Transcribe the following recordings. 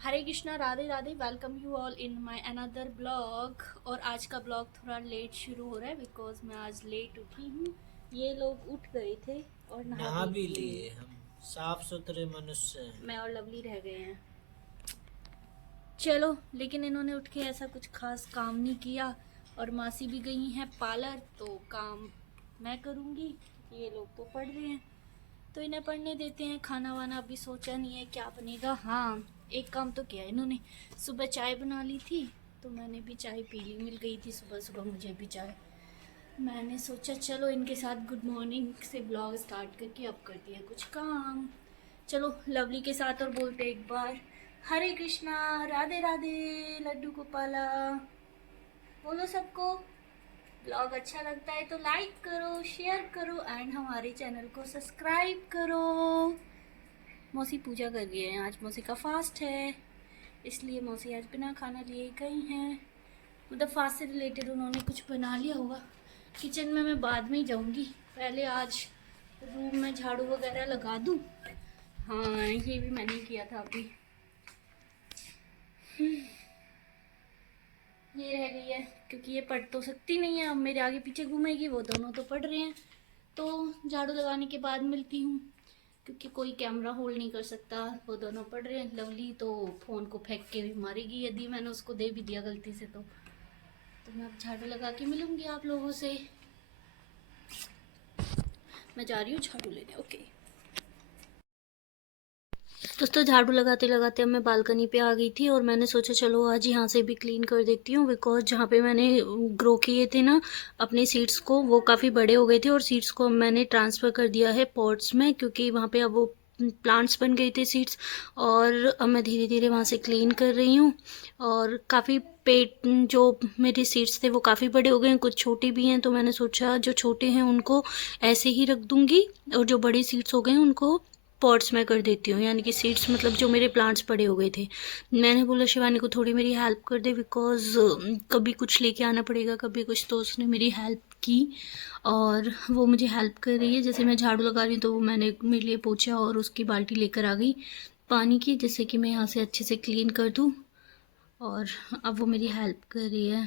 Hare Krishna, Radhe Radhe. Welcome you all in my another blog. और आज का ब्लॉग थोड़ा लेट शुरू हो रहा है बिकॉज मैं आज लेट उठी हूँ। ये लोग उठ गए थे और नहा नहा भी भी लिए लिए हैं। हम साफ सुथरे मनुष्य हैं। मैं और लवली रह गए हैं। चलो, लेकिन इन्होंने उठ के ऐसा कुछ खास काम नहीं किया। और मासी भी गई हैं पार्लर, तो काम मैं करूँगी। ये लोग तो पढ़ रहे हैं, तो इन्हें पढ़ने देते हैं। खाना वाना अभी सोचा नहीं है क्या बनेगा। हाँ, एक काम तो किया इन्होंने, सुबह चाय बना ली थी, तो मैंने भी चाय पी ली। मिल गई थी सुबह सुबह मुझे भी चाय। मैंने सोचा चलो इनके साथ गुड मॉर्निंग से ब्लॉग स्टार्ट करके अब करती है कुछ काम। चलो लवली के साथ और बोलते एक बार हरे कृष्णा, राधे राधे, लड्डू गोपाला। बोलो सबको। ब्लॉग अच्छा लगता है तो लाइक करो, शेयर करो एंड हमारे चैनल को सब्सक्राइब करो। मौसी पूजा कर रही है, आज मौसी का फास्ट है, इसलिए मौसी आज बिना खाना लिए गई हैं। मतलब फास्ट से रिलेटेड उन्होंने कुछ बना लिया होगा। किचन में मैं बाद में ही जाऊंगी, पहले आज रूम में झाड़ू वगैरह लगा दूं। हाँ, ये भी मैंने किया था अभी। ये रह गई है क्योंकि ये पढ़ तो सकती नहीं है, अब मेरे आगे पीछे घूमेगी। वो दोनों तो पढ़ रहे हैं, तो झाड़ू लगाने के बाद मिलती हूँ, क्योंकि कोई कैमरा होल्ड नहीं कर सकता। वो दोनों पढ़ रहे हैं। लवली तो फ़ोन को फेंक के भी मारेगी यदि मैंने उसको दे भी दिया गलती से। तो मैं अब झाड़ू लगा के मिलूंगी आप लोगों से। मैं जा रही हूँ झाड़ू लेने। ओके दोस्तों, झाड़ू लगाते लगाते अब मैं बालकनी पे आ गई थी और मैंने सोचा चलो आज यहाँ से भी क्लीन कर देती हूँ। बिकॉज जहाँ पे मैंने ग्रो किए थे ना अपने सीड्स को, वो काफ़ी बड़े हो गए थे और सीड्स को अब मैंने ट्रांसफ़र कर दिया है पॉट्स में, क्योंकि वहाँ पे अब वो प्लांट्स बन गए थे सीड्स। और अब मैं धीरे धीरे वहाँ से क्लीन कर रही हूँ। और काफ़ी पेट जो मेरे सीड्स थे वो काफ़ी बड़े हो गए हैं, कुछ छोटे भी हैं, तो मैंने सोचा जो छोटे हैं उनको ऐसे ही रख दूँगी और जो बड़े सीड्स हो गए हैं उनको पॉट्स में कर देती हूँ। यानी कि सीड्स मतलब जो मेरे प्लांट्स पड़े हो गए थे। मैंने बोला शिवानी को थोड़ी मेरी हेल्प कर दे, बिकॉज कभी कुछ लेके आना पड़ेगा कभी कुछ, तो उसने मेरी हेल्प की और वो मुझे हेल्प कर रही है। जैसे मैं झाड़ू लगा रही हूँ तो वो मैंने मेरे लिए पोछा और उसकी बाल्टी लेकर आ गई पानी की, जिससे कि मैं यहाँ से अच्छे से क्लीन कर दूँ। और अब वो मेरी हेल्प कर रही है।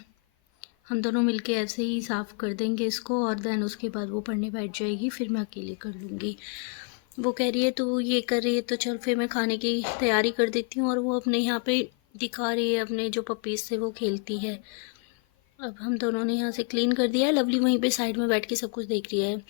हम दोनों मिलके ऐसे ही साफ़ कर देंगे इसको और देन उसके बाद वो पढ़ने बैठ जाएगी, फिर मैं अकेले कर लूँगी। वो कह रही है तू ये कर रही है तो चल फिर मैं खाने की तैयारी कर देती हूँ। और वो अपने यहाँ पे दिखा रही है अपने जो पपीज़ से वो खेलती है। अब हम दोनों ने यहाँ से क्लीन कर दिया है। लवली वहीं पे साइड में बैठ के सब कुछ देख रही है।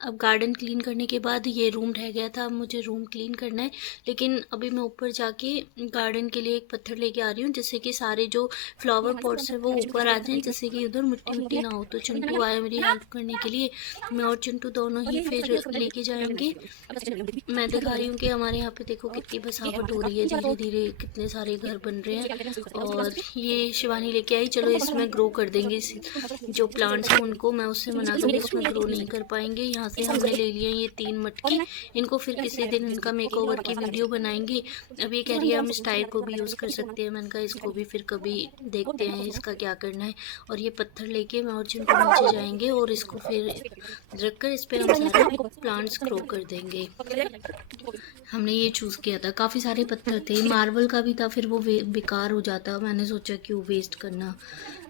अब गार्डन क्लीन करने के बाद ये रूम रह गया था, अब मुझे रूम क्लीन करना है। लेकिन अभी मैं ऊपर जाके गार्डन के लिए एक पत्थर लेके आ रही हूँ, जिससे कि सारे जो फ्लावर पॉट्स है वो ऊपर आ जाएं, जिससे कि उधर मिट्टी मिट्टी ना हो। तो चिंटू आया मेरी हेल्प करने के लिए, मैं और चिंटू दोनों ही फिर लेके जाएंगे। मैं दिखा रही हूँ कि हमारे यहाँ पे देखो कितनी बसावट हो रही है, धीरे धीरे कितने सारे घर बन रहे हैं। और ये शिवानी लेके आई, चलो इसमें ग्रो कर देंगे। जो प्लांट्स हैं उनको मैं उससे मना दूंगी, इसमें ग्रो नहीं कर पाएंगे। यहाँ से हमने ले लिए ये 3 मटके, इनको फिर किसी दिन इनका मेकओवर की वीडियो बनाएंगे। अब ये कह रही है हम इस टायर को भी यूज़ कर सकते हैं। मैंने कहा इसको भी फिर कभी देखते हैं इसका क्या करना है। और ये पत्थर लेके मैं और चिंटू नीचे जाएंगे और इसको फिर रख कर इस पर हम सारे प्लांट्स ग्रो कर देंगे। हमने ये चूज़ किया था, काफ़ी सारे पत्थर थे, मार्बल का भी था, फिर वो बेकार हो जाता। मैंने सोचा क्यों वेस्ट करना।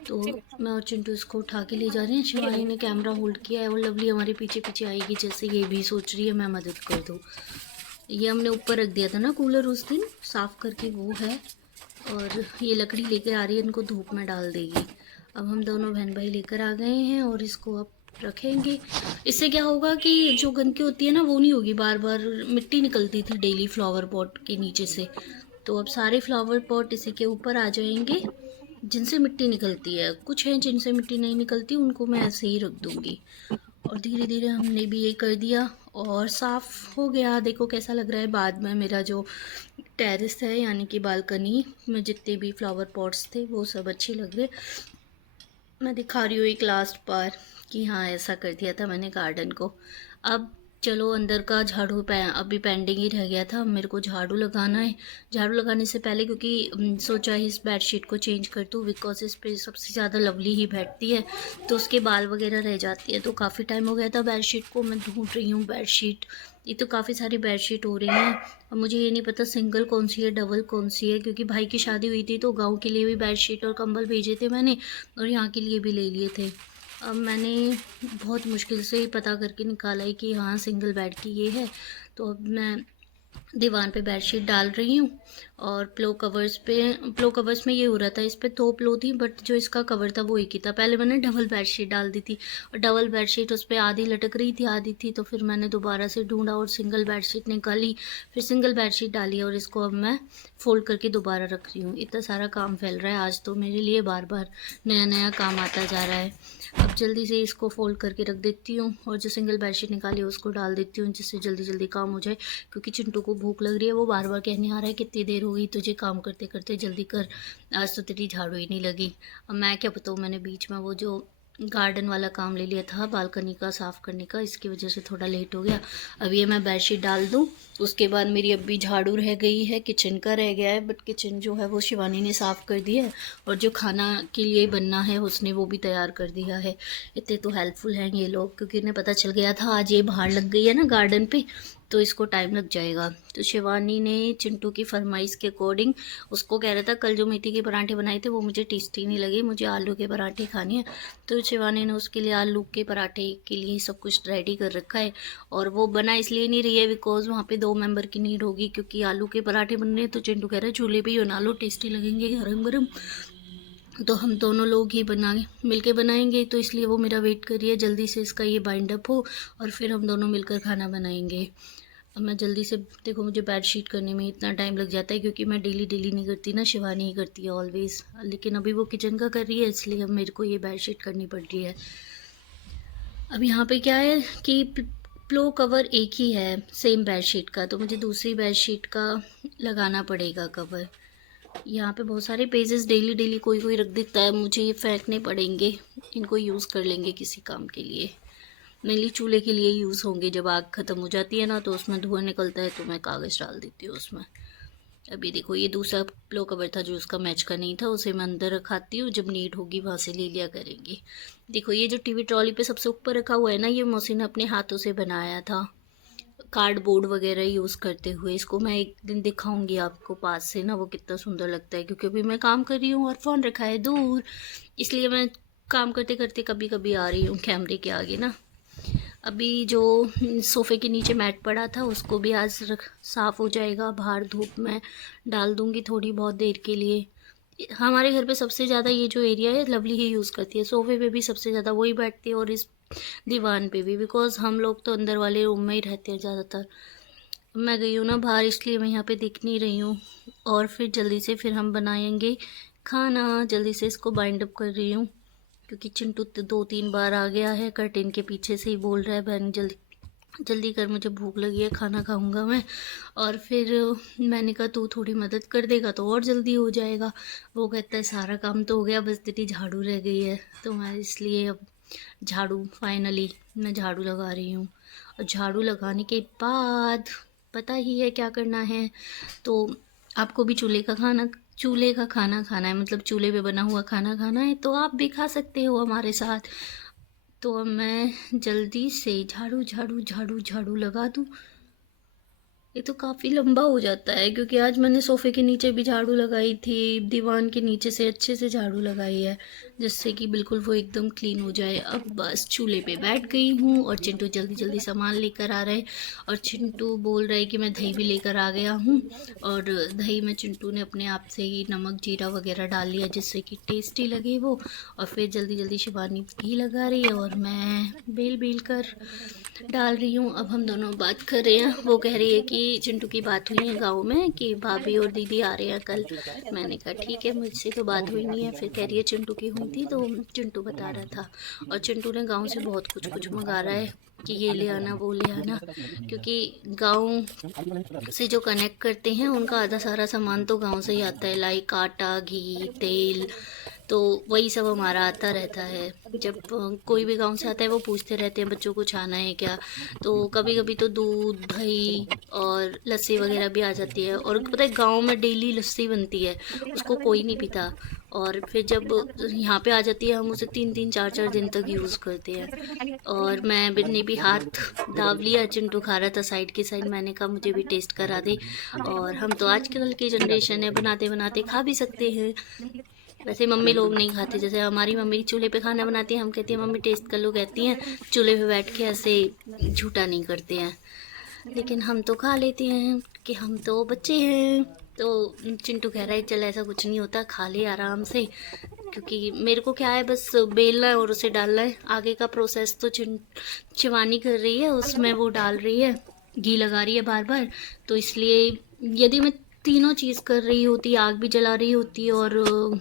तो मैं और चिंटू इसको उठा के ले जा रहे हैं। शिवानी ने कैमरा होल्ड किया है और लवली हमारे पीछे पीछे आएगी, जैसे ये भी सोच रही है मैं मदद कर दूँ। ये हमने ऊपर रख दिया था ना कूलर उस दिन, साफ़ करके वो है। और ये लकड़ी लेकर आ रही है, इनको धूप में डाल देगी। अब हम दोनों बहन भाई लेकर आ गए हैं और इसको अब रखेंगे। इससे क्या होगा कि जो गंदगी होती है ना वो नहीं होगी, बार बार मिट्टी निकलती थी डेली फ्लावर पॉट के नीचे से। तो अब सारे फ्लावर पॉट इसी के ऊपर आ जाएंगे जिनसे मिट्टी निकलती है। कुछ हैं जिनसे मिट्टी नहीं निकलती, उनको मैं ऐसे ही रख दूँगी। और धीरे धीरे हमने भी ये कर दिया और साफ़ हो गया। देखो कैसा लग रहा है बाद में मेरा जो टेरेस है, यानी कि बालकनी में जितने भी फ्लावर पॉट्स थे वो सब अच्छे लग रहे। मैं दिखा रही हूँ एक लास्ट बार कि हाँ ऐसा कर दिया था मैंने गार्डन को। अब चलो अंदर का झाड़ू अभी पेंडिंग ही रह गया था। अब मेरे को झाड़ू लगाना है। झाड़ू लगाने से पहले क्योंकि सोचा इस बेडशीट को चेंज कर दूँ, बिकॉज इस पे सबसे ज़्यादा लवली ही बैठती है, तो उसके बाल वगैरह रह जाती है। तो काफ़ी टाइम हो गया था बेडशीट को मैं ढूंढ रही हूँ। बेडशीट ये तो काफ़ी सारी बेडशीट हो रही हैं। अब मुझे ये नहीं पता सिंगल कौन सी है, डबल कौन सी है, क्योंकि भाई की शादी हुई थी तो गाँव के लिए भी बेडशीट और कंबल भेजे थे मैंने, और यहाँ के लिए भी ले लिए थे। अब मैंने बहुत मुश्किल से ही पता करके निकाला है कि हाँ सिंगल बेड की ये है। तो अब मैं दीवान पे बेडशीट डाल रही हूँ, और प्लो कवर्स में ये हो रहा था, इस पे 2 प्लो थी, बट जो इसका कवर था वो एक ही था। पहले मैंने डबल बेडशीट डाल दी थी, और डबल बेडशीट उस पर आधी लटक रही थी, आधी थी, तो फिर मैंने दोबारा से ढूंढा और सिंगल बेडशीट निकाली, फिर सिंगल बेडशीट डाली, और इसको अब मैं फोल्ड करके दोबारा रख रही हूँ। इतना सारा काम फैल रहा है आज तो मेरे लिए, बार बार नया नया काम आता जा रहा है। अब जल्दी से इसको फोल्ड करके रख देती हूँ, और जो सिंगल बेडशीट निकाली है उसको डाल देती हूँ, जिससे जल्दी जल्दी काम हो जाए। क्योंकि चिंटू को भूख लग रही है, वो बार बार कहने आ रहा है कितनी देर हो गई तुझे काम करते करते, जल्दी कर, आज तो तेरी झाड़ू ही नहीं लगी। अब मैं क्या बताऊँ, मैंने बीच में वो जो गार्डन वाला काम ले लिया था, बालकनी का साफ़ करने का, इसकी वजह से थोड़ा लेट हो गया। अब ये मैं बेडशीट डाल दूँ, उसके बाद मेरी अभी झाड़ू रह गई है, किचन का रह गया है, बट किचन जो है वो शिवानी ने साफ़ कर दिया है, और जो खाना के लिए बनना है उसने वो भी तैयार कर दिया है। इतने तो हेल्पफुल हैं ये लोग, क्योंकि इन्हें पता चल गया था आज ये बाहर लग गई है ना गार्डन पे, तो इसको टाइम लग जाएगा। तो शिवानी ने चिंटू की फरमाइश के अकॉर्डिंग, उसको कह रहा था कल जो मेथी के पराठे बनाए थे वो मुझे टेस्टी नहीं लगे, मुझे आलू के पराठे खाने हैं, तो शिवानी ने उसके लिए आलू के पराठे के लिए सब कुछ रेडी कर रखा है। और वो बना इसलिए नहीं रही है बिकॉज वहाँ पे 2 मेंबर की नीड होगी, क्योंकि आलू के पराठे बन रहे हैं, तो चिंटू कह रहा है चूल्हे पे ही बना लो, टेस्टी लगेंगे गरम गरम, तो हम दोनों लोग ही मिलके बनाएंगे, तो इसलिए वो मेरा वेट कर रही है जल्दी से इसका ये बाइंड अप हो, और फिर हम दोनों मिलकर खाना बनाएंगे। अब मैं जल्दी से, देखो मुझे बेडशीट करने में इतना टाइम लग जाता है, क्योंकि मैं डेली डेली नहीं करती ना, शिवानी ही करती है ऑलवेज़, लेकिन अभी वो किचन का कर रही है, इसलिए अब मेरे को ये बेडशीट करनी पड़ रही है। अब यहाँ पे क्या है कि प्लो कवर एक ही है सेम बेडशीट का, तो मुझे दूसरी बेडशीट का लगाना पड़ेगा कवर। यहाँ पे बहुत सारे पेजेस डेली डेली कोई कोई रख देता है, मुझे ये फेंकने पड़ेंगे, इनको यूज़ कर लेंगे किसी काम के लिए, मेनली चूल्हे के लिए यूज़ होंगे। जब आग ख़त्म हो जाती है ना तो उसमें धुआं निकलता है, तो मैं कागज़ डाल देती हूँ उसमें। अभी देखो ये दूसरा प्लो कवर था जो उसका मैच का नहीं था, उसे मैं अंदर रखाती हूँ, जब नीड होगी वहाँ से ले लिया करेंगे। देखो ये जो टीवी ट्रॉली पे सबसे ऊपर रखा हुआ है ना, ये मौसी ने अपने हाथों से बनाया था, कार्डबोर्ड वगैरह यूज़ करते हुए। इसको मैं एक दिन दिखाऊंगी आपको पास से ना, वो कितना सुंदर लगता है, क्योंकि अभी मैं काम कर रही हूँ और फ़ोन रखा है दूर, इसलिए मैं काम करते करते कभी कभी आ रही हूँ कैमरे के आगे ना। अभी जो सोफ़े के नीचे मैट पड़ा था उसको भी आज साफ़ हो जाएगा, बाहर धूप में डाल दूँगी थोड़ी बहुत देर के लिए। हमारे घर पे सबसे ज़्यादा ये जो एरिया है लवली ही यूज़ करती है, सोफ़े पे भी सबसे ज़्यादा वही बैठती है, और इस दीवान पे भी, बिकॉज़ हम लोग तो अंदर वाले रूम में ही रहते हैं ज़्यादातर। मैं गई हूँ ना बाहर, इसलिए मैं यहाँ पे दिख नहीं रही हूँ। और फिर जल्दी से फिर हम बनाएंगे खाना, जल्दी से इसको बाइंड अप कर रही हूँ, क्योंकि चिंटू 2-3 बार आ गया है, कर्टेन के पीछे से ही बोल रहा है बहन जल्दी जल्दी कर, मुझे भूख लगी है, खाना खाऊंगा मैं। और फिर मैंने कहा तू थोड़ी मदद कर देगा तो और जल्दी हो जाएगा। वो कहता है सारा काम तो हो गया, बस तेरी झाड़ू रह गई है, तो मैं इसलिए अब झाड़ू, फाइनली मैं झाड़ू लगा रही हूँ। और झाड़ू लगाने के बाद पता ही है क्या करना है, तो आपको भी चूल्हे का खाना खाना है, मतलब चूल्हे पे बना हुआ खाना खाना है, तो आप भी खा सकते हो हमारे साथ। तो अब मैं जल्दी से झाड़ू झाड़ू झाड़ू झाड़ू लगा दूँ। ये तो काफ़ी लंबा हो जाता है, क्योंकि आज मैंने सोफ़े के नीचे भी झाड़ू लगाई थी, दीवान के नीचे से अच्छे से झाड़ू लगाई है, जिससे कि बिल्कुल वो एकदम क्लीन हो जाए। अब बस चूल्हे पे बैठ गई हूँ, और चिंटू जल्दी जल्दी सामान लेकर आ रहे हैं, और चिंटू बोल रहा है कि मैं दही भी लेकर आ गया हूँ, और दही में चिंटू ने अपने आप से ही नमक जीरा वगैरह डाल लिया, जिससे कि टेस्टी लगे वो। और फिर जल्दी जल्दी शिवानी घी लगा रही है, और मैं बेल कर डाल रही हूँ। अब हम दोनों बात कर रहे हैं, वो कह रही है कि चिंटू की बात हुई है गांव में कि भाभी और दीदी आ रहे हैं कल। मैंने कहा ठीक है, मुझसे तो बात हुई नहीं है। फिर कह रही है चिंटू की हुई थी, तो चिंटू बता रहा था। और चिंटू ने गांव से बहुत कुछ मंगा रहा है कि ये ले आना वो ले आना, क्योंकि गांव से जो कनेक्ट करते हैं उनका आधा सारा सामान तो गांव से ही आता है, लाइक आटा, घी, तेल, तो वही सब हमारा आता रहता है। जब कोई भी गांव से आता है वो पूछते रहते हैं बच्चों को खाना है क्या, तो कभी कभी तो दूध दही और लस्सी वगैरह भी आ जाती है। और पता है गांव में डेली लस्सी बनती है, उसको कोई नहीं पीता। और फिर जब यहाँ पे आ जाती है हम उसे 3-3 4-4 दिन तक यूज़ करते हैं। और मैंने भी हाथ दाब लिया, चिंटू खा रहा था साइड की साइड, मैंने कहा मुझे भी टेस्ट करा दे। और हम तो आजकल की जनरेशन है, बनाते बनाते खा भी सकते हैं। वैसे मम्मी लोग नहीं खाते, जैसे हमारी मम्मी चूल्हे पे खाना बनाती है, हम कहते हैं मम्मी टेस्ट कर लो, कहती हैं चूल्हे पे बैठ के ऐसे झूठा नहीं करते हैं। लेकिन हम तो खा लेते हैं कि हम तो बच्चे हैं। तो चिंटू कह रहा है चल ऐसा कुछ नहीं होता, खा ले आराम से। क्योंकि मेरे को क्या है, बस बेलना है और उसे डालना है। आगे का प्रोसेस तो शिवानी कर रही है, उसमें वो डाल रही है, घी लगा रही है बार बार। तो इसलिए यदि मैं तीनों चीज़ कर रही होती, आग भी जला रही होती और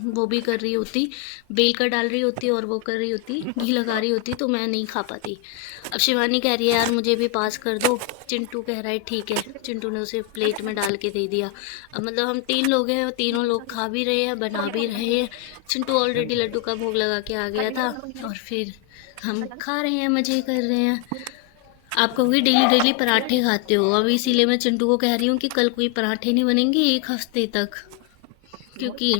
वो भी कर रही होती, बेल कर डाल रही होती और वो कर रही होती, घी लगा रही होती, तो मैं नहीं खा पाती। अब शिवानी कह रही है यार मुझे भी पास कर दो। चिंटू कह रहा है ठीक है। चिंटू ने उसे प्लेट में डाल के दे दिया। अब मतलब हम 3 लोग हैं, तीनों लोग खा भी रहे हैं, बना भी रहे हैं। चिंटू ऑलरेडी लड्डू का भोग लगा के आ गया था और फिर हम खा रहे हैं, मज़े कर रहे हैं। आप कहोगे डेली डेली पराठे खाते हो, अब इसीलिए मैं चिंटू को कह रही हूँ कि कल कोई पराठे नहीं बनेंगे 1 हफ्ते तक। क्योंकि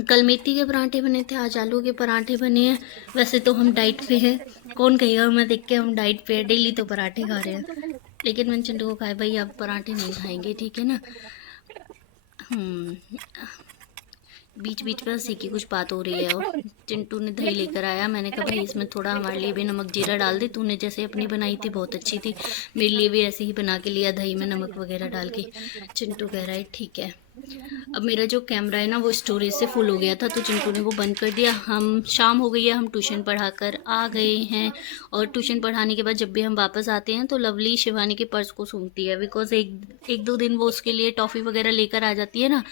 कल मेथी के पराठे बने थे, आज आलू के पराठे बने हैं। वैसे तो हम डाइट पे हैं, कौन कहेगा हमें देख के हम डाइट पे हैं, डेली तो पराठे खा रहे हैं। लेकिन मैंने चिंटू को कहा भाई आप पराठे नहीं खाएंगे, ठीक है ना। बीच बीच में हंसी की कुछ बात हो रही है। और चिंटू ने दही लेकर आया, मैंने कहा भाई इसमें थोड़ा हमारे लिए भी नमक जीरा डाल दे, तूने जैसे अपनी बनाई थी बहुत अच्छी थी, मेरे लिए भी ऐसे ही बना के लिया दही में नमक वगैरह डाल के। चिंटू कह रहा है ठीक है। अब मेरा जो कैमरा है ना वो स्टोरेज से फुल हो गया था, तो चिंटू ने वो बंद कर दिया। हम शाम हो गई है, हम ट्यूशन पढ़ा कर आ गए हैं। और ट्यूशन पढ़ाने के बाद जब भी हम वापस आते हैं तो लवली शिवानी के पर्स को सूंघती है, बिकॉज एक दो दिन वो उसके लिए टॉफ़ी वगैरह लेकर आ जाती है ना।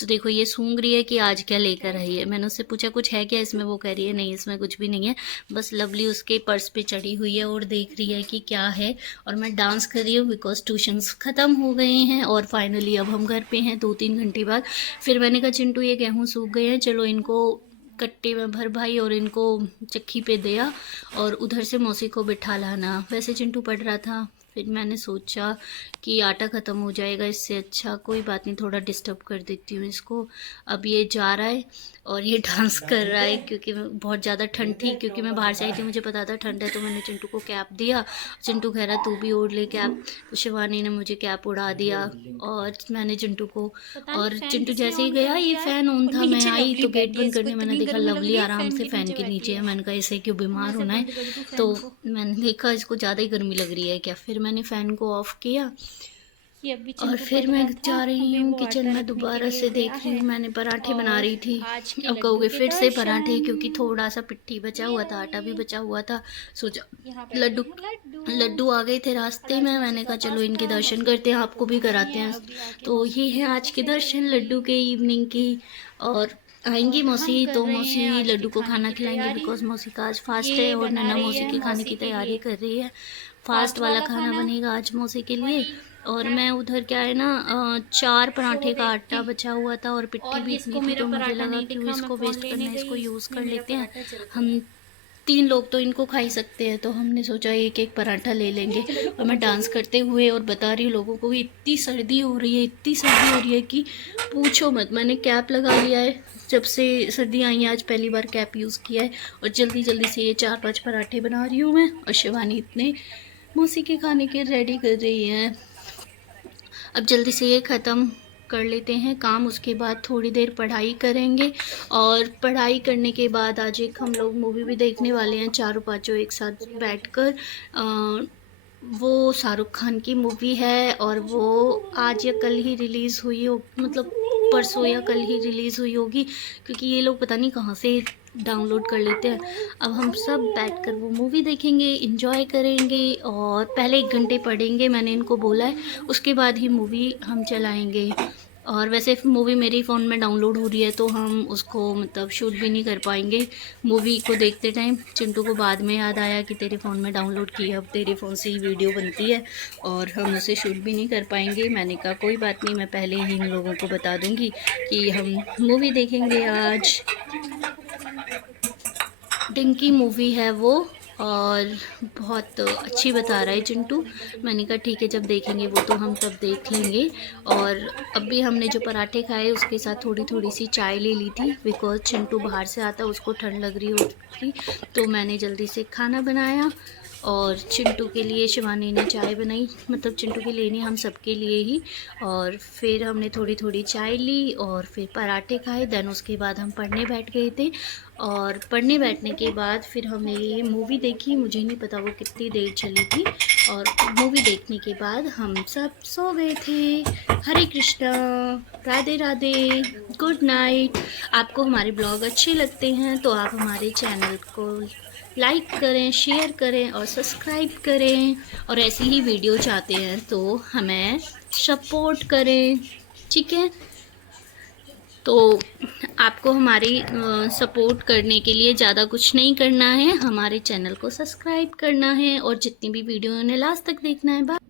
तो देखो ये सूंघ रही है कि आज क्या लेकर आई है। मैंने उससे पूछा कुछ है क्या इसमें, वो कह रही है नहीं इसमें कुछ भी नहीं है, बस लवली उसके पर्स पे चढ़ी हुई है और देख रही है कि क्या है। और मैं डांस कर रही हूँ बिकॉज ट्यूशन्स ख़त्म हो गए हैं और फाइनली अब हम घर पे हैं 2-3 घंटे बाद। फिर मैंने कहा चिंटू ये गेहूँ सूख गए हैं, चलो इनको कट्टे में भर भाई और इनको चक्की पे दिया और उधर से मौसी को बिठा लाना। वैसे चिंटू पढ़ रहा था, फिर मैंने सोचा कि आटा ख़त्म हो जाएगा, इससे अच्छा कोई बात नहीं थोड़ा डिस्टर्ब कर देती हूँ इसको। अब ये जा रहा है और ये डांस कर रहा है क्योंकि बहुत ज़्यादा ठंड थी, क्योंकि मैं बाहर से आई थी, मुझे पता था ठंड है, तो मैंने चिंटू को कैप दिया। चिंटू कह रहा तू भी ओढ़ ले कैप, तो शिवानी ने मुझे कैप उड़ा दिया और मैंने चिंटू को। और चिंटू जैसे ही गया ये फ़ैन ऑन था, मैं आई तो गेट बंद करने, मैंने देखा लवली आराम से फ़ैन के नीचे है। मैंने कहा इसे क्यों बीमार होना है, तो मैंने देखा इसको ज़्यादा ही गर्मी लग रही है क्या। फिर मैंने फ़ैन को ऑफ़ किया और फिर मैं जा रही हूँ किचन में, दोबारा से देख रही हूँ मैंने पराठे बना रही थी। अब कहोगे फिर से पराठे, क्योंकि थोड़ा सा पिट्ठी बचा हुआ था, आटा भी बचा हुआ था। सोचा लड्डू आ गए थे रास्ते में, मैंने कहा चलो इनके दर्शन करते हैं, आपको भी कराते हैं। तो ये है आज के दर्शन लड्डू के इवनिंग की। और आएंगी मौसी तो मौसी लड्डू को खाना खिलाएंगी, बिकॉज मौसी का आज फास्ट है और नन्ना मौसी के खाने की तैयारी कर रही है। फास्ट वाला खाना बनेगा आज मौसी के लिए। और मैं उधर क्या है ना 4 पराठे का आटा बचा हुआ था और पिट्ठी भी इतनी थी, तो मुझे लगा कि इसको वेस्ट करना है, इसको यूज़ कर लेते हैं। हम 3 लोग तो इनको खा ही सकते हैं, तो हमने सोचा एक एक पराठा ले लेंगे। और मैं डांस करते हुए और बता रही हूँ लोगों को कि इतनी सर्दी हो रही है, इतनी सर्दी हो रही है कि पूछो मत। मैंने कैप लगा लिया है, जब से सर्दी आई है आज पहली बार कैप यूज़ किया है। और जल्दी जल्दी से ये 4-5 पराठे बना रही हूँ मैं, और शिवानी इतने मौसी के खाने के रेडी कर रही हैं। अब जल्दी से ये ख़त्म कर लेते हैं काम, उसके बाद थोड़ी देर पढ़ाई करेंगे। और पढ़ाई करने के बाद आज एक हम लोग मूवी भी देखने वाले हैं, चारों पाँचों एक साथ बैठकर। वो शाहरुख खान की मूवी है और वो आज या कल ही रिलीज़ हुई हो, मतलब परसों या कल ही रिलीज़ हुई होगी, क्योंकि ये लोग पता नहीं कहाँ से डाउनलोड कर लेते हैं। अब हम सब बैठकर वो मूवी देखेंगे, एंजॉय करेंगे और पहले 1 घंटे पढ़ेंगे, मैंने इनको बोला है, उसके बाद ही मूवी हम चलाएंगे। और वैसे मूवी मेरे फ़ोन में डाउनलोड हो रही है, तो हम उसको मतलब शूट भी नहीं कर पाएंगे मूवी को देखते टाइम। चिंटू को बाद में याद आया कि तेरे फ़ोन में डाउनलोड की है, अब तेरे फ़ोन से ही वीडियो बनती है और हम उसे शूट भी नहीं कर पाएंगे। मैंने कहा कोई बात नहीं, मैं पहले ही इन लोगों को बता दूँगी कि हम मूवी देखेंगे आज। डिंकी मूवी है वो, और बहुत अच्छी बता रहा है चिंटू। मैंने कहा ठीक है, जब देखेंगे वो तो हम तब देख लेंगे। और अभी हमने जो पराठे खाए उसके साथ थोड़ी थोड़ी सी चाय ले ली थी, बिकॉज चिंटू बाहर से आता, उसको ठंड लग रही होती, तो मैंने जल्दी से खाना बनाया और चिंटू के लिए शिवानी ने चाय बनाई, मतलब चिंटू के लिए नहीं, हम सबके लिए ही। और फिर हमने थोड़ी थोड़ी चाय ली और फिर पराठे खाए। देन उसके बाद हम पढ़ने बैठ गए थे, और पढ़ने बैठने के बाद फिर हमने ये मूवी देखी। मुझे नहीं पता वो कितनी देर चली थी, और मूवी देखने के बाद हम सब सो गए थे। हरे कृष्णा, राधे राधे, गुड नाइट। आपको हमारे ब्लॉग अच्छे लगते हैं तो आप हमारे चैनल को लाइक करें, शेयर करें और सब्सक्राइब करें, और ऐसी ही वीडियो चाहते हैं तो हमें सपोर्ट करें, ठीक है। तो आपको हमारी सपोर्ट करने के लिए ज़्यादा कुछ नहीं करना है, हमारे चैनल को सब्सक्राइब करना है और जितनी भी वीडियो उन्हें लास्ट तक देखना है। बाय।